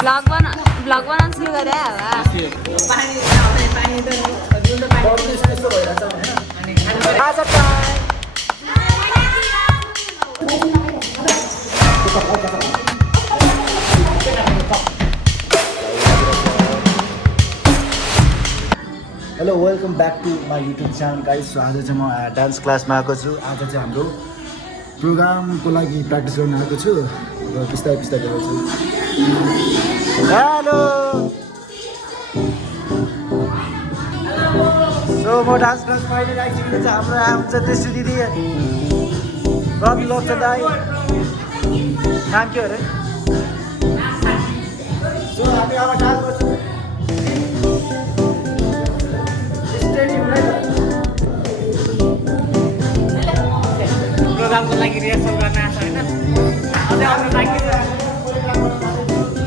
Blog बनाउनु सुरु गरे होला hello welcome back to my YouTube channel guys. So आज चाहिँ म डान्स क्लासमा आएको छु। आज चाहिँ हाम्रो प्रोग्रामको लागि प्र्याक्टिस गर्न आएको छु र बिस्तारै बिस्तारै गर्छु। हेलो सो म डान्स क्लासमा अहिले आइसकेको छ। हाम्रो आउँछ दृष्टि दिदी, रवि लोक दाई, नाम के हो अरे? सो हामी अब डान्स गर्छौँ। प्रोग्रामको लागि रिहर्सल गर्न आएको होइन, अझै आउनु बाँकी छ,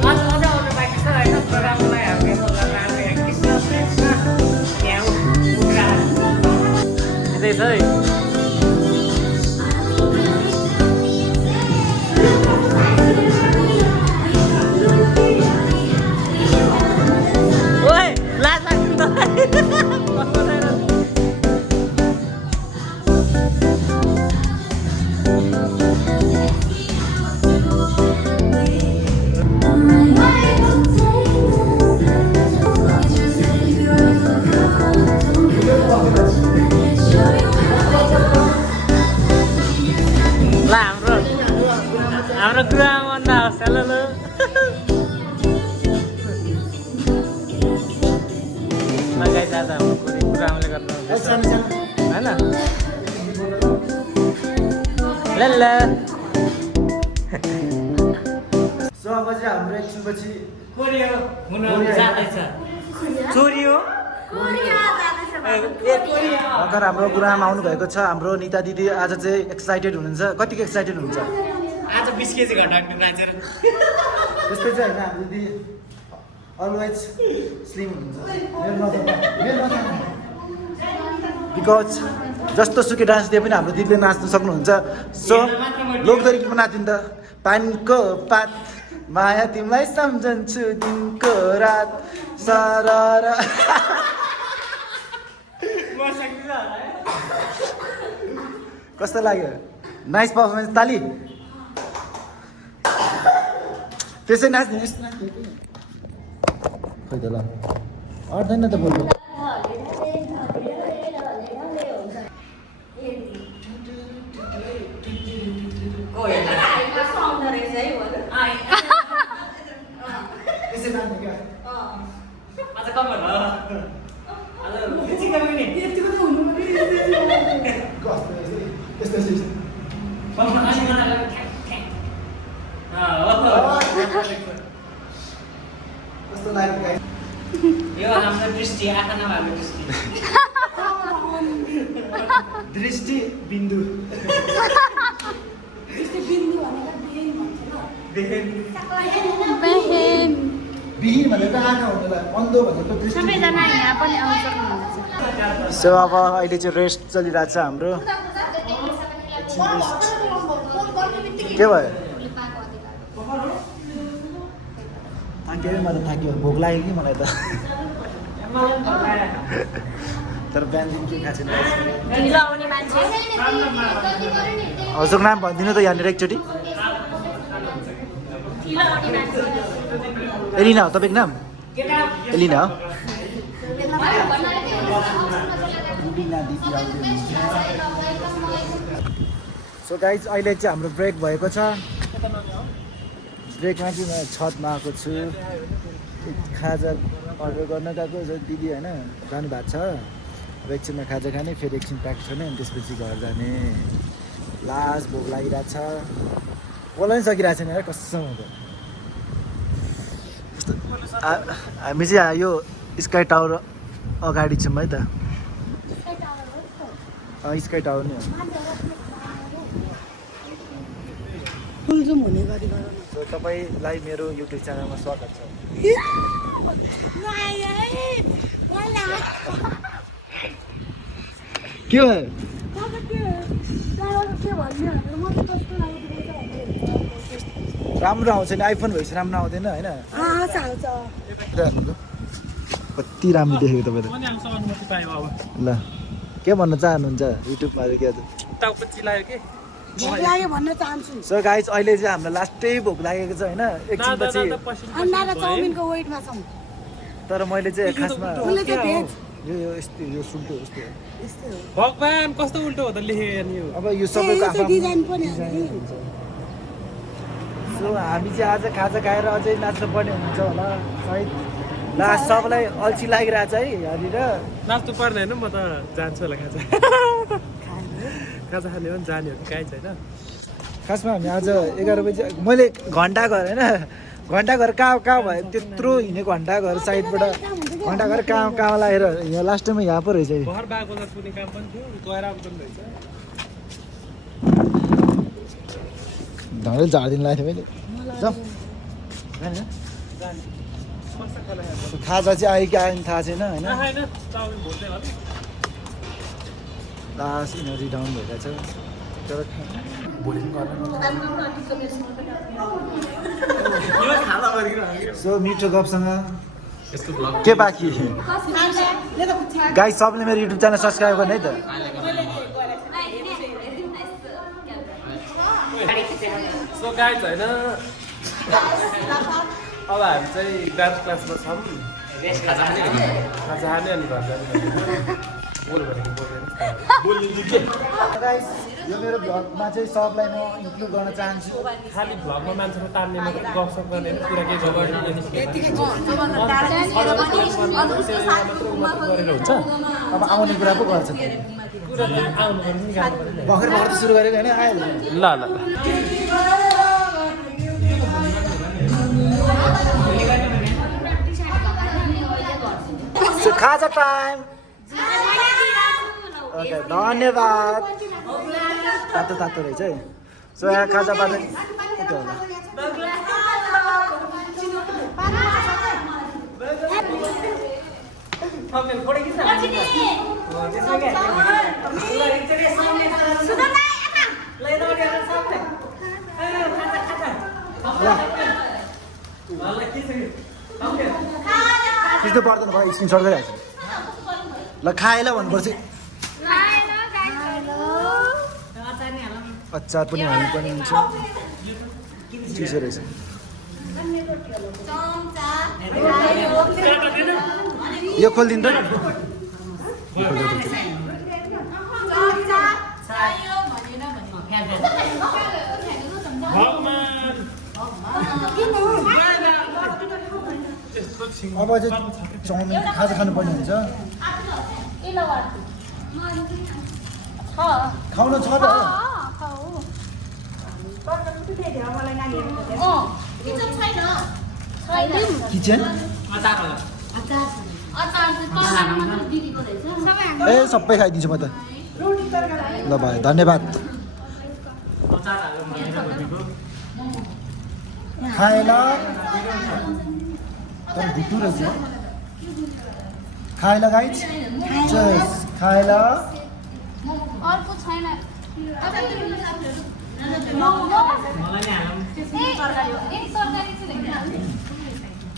अझै आउनु बाँकी छ होइन। प्रोग्रामको लागि हामी रिहर्सल गर्न आएको यहाँ कृष्ण फ्रेन्ड्समा यहाँ उब्रा यतै छ है। ओए लाज लाग्छ त हाम्रो गुरुआमा भन्दा होस्। हेलो लगाइ जाँदा हाम्रो गुरुआमाले गर्नुहुन्छ होइन। ल सो अब चाहिँ हाम्रो एकछिनपछि कोरियो हुन जाँदैछ। चोरी हो भर्खर हाम्रो गुरुआमा आउनु भएको छ। हाम्रो निता दिदी आज चाहिँ एक्साइटेड हुनुहुन्छ। कतिको एक्साइटेड हुनुहुन्छ? आज 20 केजी घटाएको नाचेर त्यस्तै चाहिँ होइन, हाम्रो दिदी अलवेज स्लिम हुनुहुन्छ। बिकज जस्तो सुकै डान्स दिए पनि हाम्रो दिदीले नाच्नु सक्नुहुन्छ। सो लोकदरी गीतमा नाचिन् त। पानीको पात माया तिमीलाई सम्झन्छु दिनको रात सरर। कस्तो लाग्यो? नाइस पर्फर्मेन्स, ताली। त्यसै नाच्ने यस्तो नाच्ने खोइ त ल अट्दैन त बोल्नु। कस्तो लाग्यो? यो हाम्रो दृष्टि आँखा नभएको दृष्टि दृष्टि बिन्दु बिही भनेको आँखा हुँदैन, अन्धो भनेको दृष्टि। सबैजना यहाँ पनि आउन सक्नुहुन्छ। सो अब अहिले चाहिँ रेस्ट चलिरहेको छ हाम्रो। के भयो? थाक्यो मलाई, थाक्यो, भोक लाग्यो कि मलाई त। तर बिहानदेखि के खाएको छैन। हजुरको नाम भनिदिनु त यहाँनिर एकचोटि। एलिना हो तपाईँको नाम? एलिना हो। सो गाइज अहिले चाहिँ हाम्रो ब्रेक भएको छ। ब्रेकमा चाहिँ म छतमा आएको छु। खाजा अर्डर गर्न गएको छ दिदी होइन, जानुभएको छ। अब एकछिनमा खाजा खाने, फेरि एकछिन प्र्याक्टिस गर्ने, अनि त्यसपछि घर जाने। लास्ट भोक लागिरहेको छ, बोल्न पनि सकिरहेको छैन है कसम। हामी चाहिँ यो स्काई टावर अगाडि छौँ है त। स्काई टावर नै हो। तपाईँलाई मेरो युट्युब च्यानलमा स्वागत छ। के भयो? राम्रो आउँछ नि आइफोन भएपछि राम्रो आउँदैन होइन कति राम्रो देखेको तपाईँले ल के भन्न चाहनुहुन्छ युट्युबमा के सो गाइस अहिले चाहिँ हामीलाई लास्टै भोक लागेको छ होइन एकछिनपछि तर मैले चाहिँ खासमा यो यस्तो यो सुल्टो यस्तो भगवान कस्तो उल्टो हो त लेखेको नि अब यो सबैको आफ्नो डिजाइन हुन्छ सो हामी चाहिँ आज खाजा खाएर अझै नाच्नु पर्ने हुन्छ होला सायद लास्ट सबलाई अल्छी लागिरहेको छ है यहाँनिर नाच्नु पर्ने होइन म त जान्छु होला खाजा खाजा खाने हो नि जाने हो कि काहीँ छैन खासमा हामी आज 11 बजी मैले घन्टा घर होइन घन्टा घर कहाँ भयो त्यत्रो हिँडेको घन्टा घर साइडबाट घन्टा घर कहाँ लागेर यहाँ लास्ट टाइममा यहाँ पो रहेछ घर बागो पुग्ने काम पनि थियो गएर आउनु पनि रहेछ ढङ्गले झारिदिनु लागेको थियो मैले खाजा चाहिँ आयो कि आयो थाहा छैन होइन लास्ट इनर्जी डाउन भइरहेछ तर भोलि सो मिठो गफसँग के बाँकी गाइस सबले मेरो युट्युब च्यानल सब्सक्राइब गर्ने है त सो गाइज होइन अब हामी चाहिँ डान्स क्लासमा छौँ खाजा खाने अनि घर जाने बोल भनेको बोल्दैन गाइस यो मेरो भ्लगमा चाहिँ सबलाई म इन्क्लुड गर्न चाहन्छु खालि भ्लगमा मान्छेको तान्ने मात्रै गफसफ गर्ने कुरा केही गरेर हुन्छ अब आउने कुरा पो गर्छ भर्खर भर्खर सुरु गरेको होइन आयो ल ल खाजा टाइम ओके धन्यवाद तातो तातो रहेछ है सो यहाँ खाजा पात के होला त्यस्तो पर्दैन भयो स्क्रिनसट गरिहाल्छु ल खाएला भन्नुपर्छ अचार पनि हाल्नुपर्ने हुन्छ चिसो रहेछ यो खोलिदिनु त अब चाहिँ चाउमिन खाजा खानुपर्ने हुन्छ खाउन छ त किचन ए सबै खाइदिन्छु म त ल भाइ धन्यवाद खाएला तर भित्तु रहेछ खाएला गाइज खाएला अर्को छैन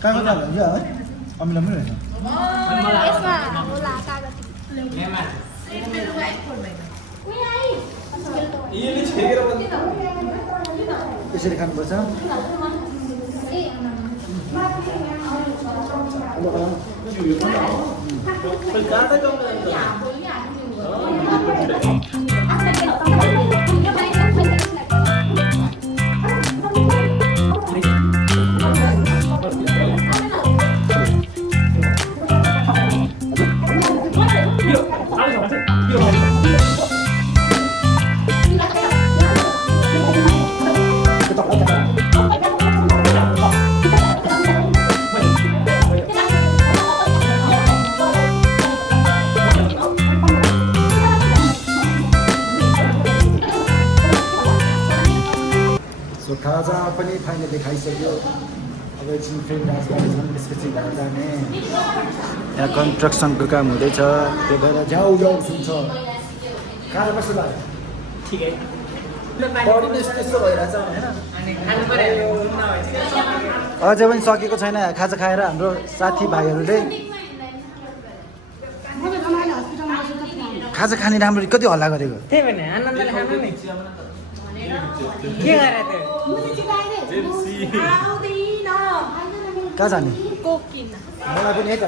कागज हाल्नु है अमिला पनि रहेछ यसरी खानुपर्छ खाजा पनि फाइनली खाइसक्यो अब एकछिन फेरि डान्स गर्दैछौँ त्यसपछि घर जाने यहाँ कन्स्ट्रक्सनको काम हुँदैछ त्यही भएर झ्याउ झ्याउ सुन्छ खाजा कस्तो लाग्यो ठिकै बडी नै यस्तो भइरहेछ होइन अनि खानु पर्यो नभए अझै पनि सकेको छैन खाजा खाएर हाम्रो साथीभाइहरूले खाजा खाने राम्ररी कति हल्ला गरेको त्यही भने आनन्दले खानु नि के गरे कहाँ जाने कोक किन्न मलाई पनि एक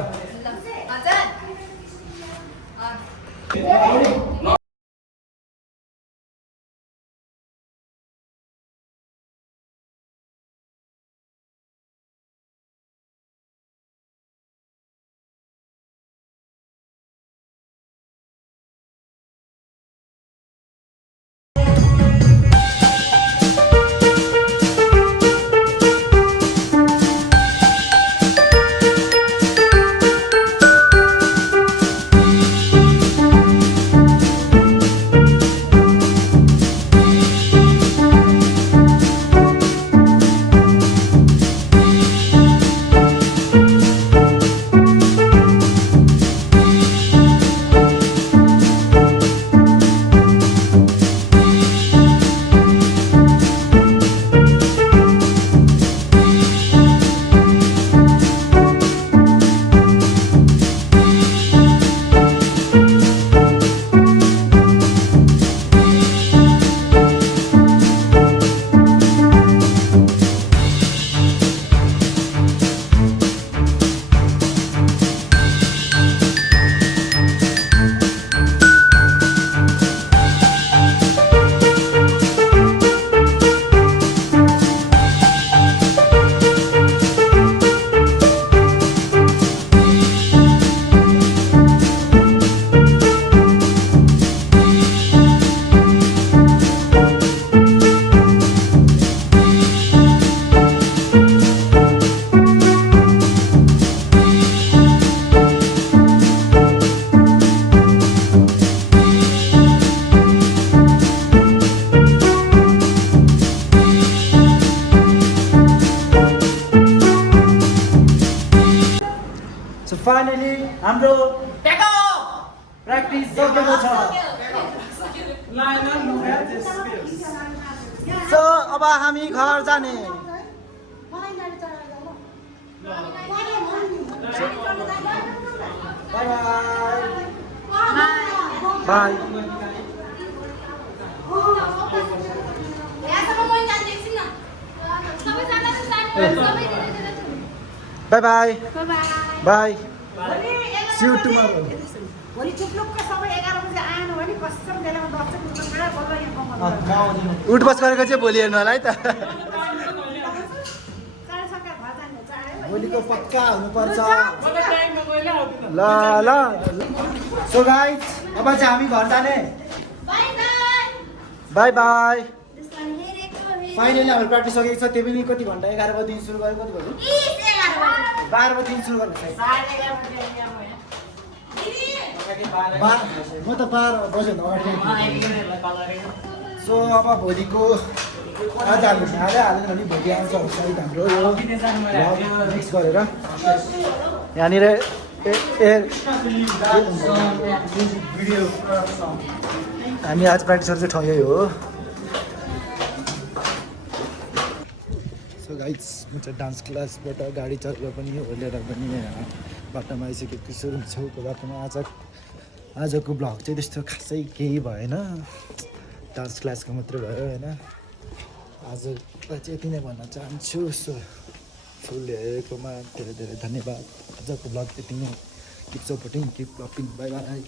फाइनली हाम्रो प्र्याक्टिस सकेको छ सो अब हामी घर जाने bye bye bye bye bye see you tomorrow भोलि चुप्लुक्क सबै 11 बजे आएन भने कसम बेलामा 10 बजे खडा बल्ल यहाँ कम उठबस गरेको चाहिँ भोलि हेर्नु होला है त भोलिको पक्का हुनुपर्छ ल ल सो गाइज अब चाहिँ हामी घर जाने बाई बाई फाइनली हाम्रो प्र्याक्टिस सकेको छ त्यो पनि कति घन्टा 11 बजेदेखि सुरु गरेको कति बज्यो 12 बजेदेखि सुरु गर्नु म त 12 बजेभन्दा अगाडि सो अब भोलिको आज हाल्नु हालेन भने भोलि आउँछ सायद हाम्रो यो मिक्स गरेर यहाँनिर हामी आज प्र्याक्टिसहरू चाहिँ ठाउँ यही हो सो गाइज म चाहिँ डान्स क्लासबाट गाडी चलेर पनि ओलेर पनि बाटोमा आइसकेको सुरु छेउको बाटोमा आजको भ्लग चाहिँ त्यस्तो खासै केही भएन डान्स क्लासको मात्रै भयो होइन आजलाई चाहिँ यति नै भन्न चाहन्छु सो फुल हेरेकोमा धेरै धेरै धन्यवाद आजको भ्लग यति नै keep supporting keep loving by by